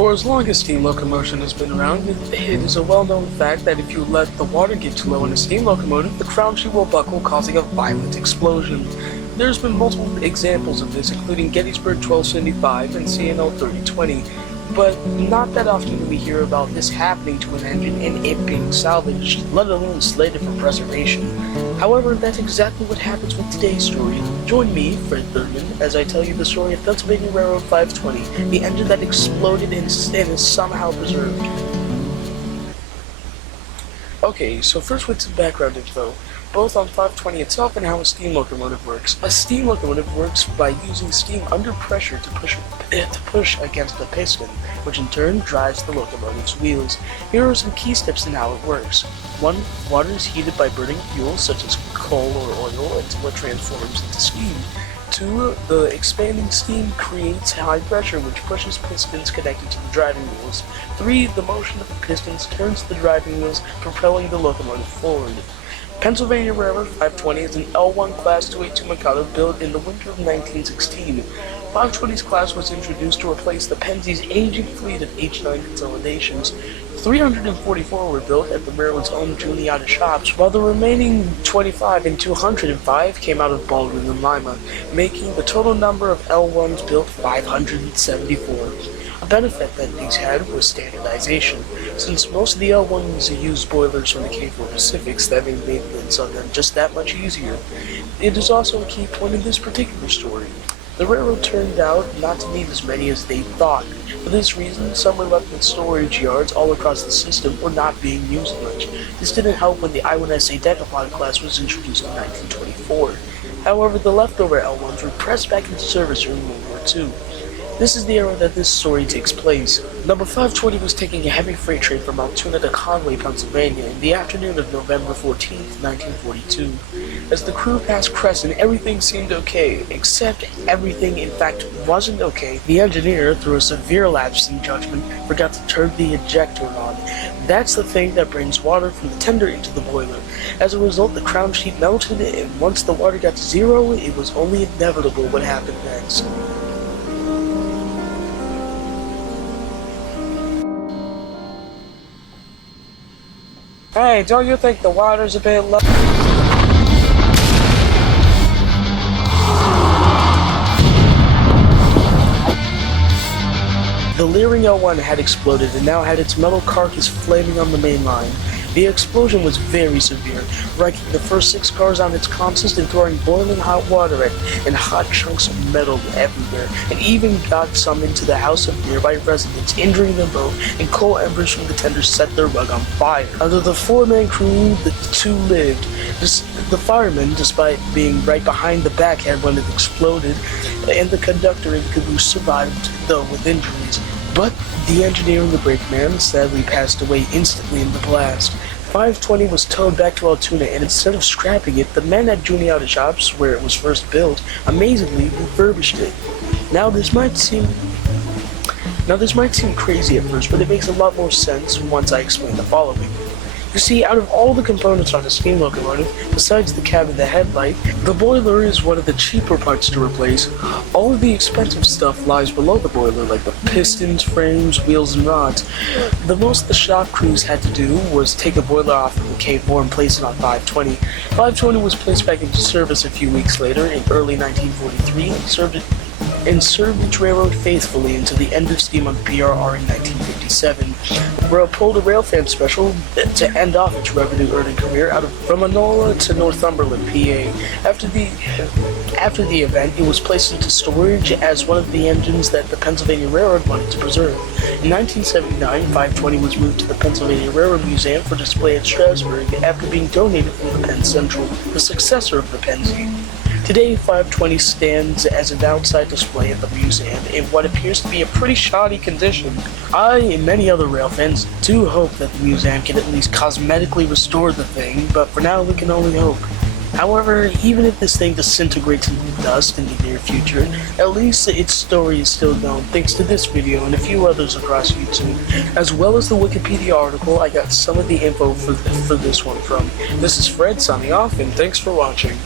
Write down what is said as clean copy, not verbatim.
For as long as steam locomotion has been around, it is a well-known fact that if you let the water get too low in a steam locomotive, the crown sheet will buckle, causing a violent explosion. There's been multiple examples of this, including Gettysburg 1275 and CNL 3020, but not that often do we hear about this happening to an engine and it being salvaged, let alone slated for preservation. However, that's exactly what happens with today's story. Join me, Fred Thurman, as I tell you the story of Pennsylvania Railroad 520, the engine that exploded and is somehow preserved. Okay, so first with some background info, both on 520 itself and how a steam locomotive works. A steam locomotive works by using steam under pressure to push against the piston, which in turn drives the locomotive's wheels. Here are some key steps in how it works. 1. Water is heated by burning fuel such as coal or oil until it transforms into steam. 2. The expanding steam creates high pressure, which pushes pistons connected to the driving wheels. 3. The motion of the pistons turns the driving wheels, propelling the locomotive forward. Pennsylvania Railroad 520 is an L1 Class 282 Mikado built in the winter of 1916. 520's class was introduced to replace the Penske's aging fleet of H9 consolidations. 344 were built at the railroad's own Juniata shops, while the remaining 25 and 205 came out of Baldwin and Lima, making the total number of L1s built 574. A benefit that these had was standardization. Since most of the L1s used boilers from the K4 Pacifics, that made maintenance on them just that much easier. It is also a key point in this particular story. The railroad turned out not to need as many as they thought. For this reason, some were left in storage yards all across the system or not being used much. This didn't help when the I-1SA Decapod class was introduced in 1924. However, the leftover L1s were pressed back into service during World War II. This is the era that this story takes place. Number 520 was taking a heavy freight train from Altoona to Conway, Pennsylvania in the afternoon of November 14, 1942. As the crew passed Crescent, everything seemed okay, except everything in fact wasn't okay. The engineer, through a severe lapse in judgment, forgot to turn the ejector on. That's the thing that brings water from the tender into the boiler. As a result, the crown sheet melted, and once the water got to zero, it was only inevitable what happened next. Hey, don't you think the water's a bit low? The Leering L1 had exploded and now had its metal carcass flaming on the main line. The explosion was very severe, wrecking the first 6 cars on its consist and throwing boiling hot water and hot chunks of metal everywhere, and even got some into the house of nearby residents, injuring them both, and coal embers from the tender set their rug on fire. Out of the 4-man crew, the 2 lived. The fireman, despite being right behind the backhead when it exploded, and the conductor in the caboose survived, though with injuries. But the engineer and the brakeman sadly passed away instantly in the blast. 520 was towed back to Altoona, and instead of scrapping it, the men at Juniata shops, where it was first built, amazingly refurbished it. Now this might seem crazy at first, but it makes a lot more sense once I explain the following. You see, out of all the components on a steam locomotive, besides the cab and the headlight, the boiler is one of the cheaper parts to replace. All of the expensive stuff lies below the boiler, like the pistons, frames, wheels, and rods. The most the shop crews had to do was take a boiler off of the K4 and place it on 520. 520 was placed back into service a few weeks later, in early 1943, and served its railroad faithfully until the end of steam on PRR in 1957. Rail pulled a railfan special to end off its revenue-earning career from Enola to Northumberland, PA. After the event, it was placed into storage as one of the engines that the Pennsylvania Railroad wanted to preserve. In 1979, 520 was moved to the Pennsylvania Railroad Museum for display at Strasburg after being donated from the Penn Central, the successor of the Penske. Today, 520 stands as an outside display at the museum in what appears to be a pretty shoddy condition. I and many other rail fans do hope that the museum can at least cosmetically restore the thing, but for now we can only hope. However, even if this thing disintegrates into dust in the near future, at least its story is still known thanks to this video and a few others across YouTube. As well as the Wikipedia article I got some of the info for this one from. This is Fred signing off, and thanks for watching.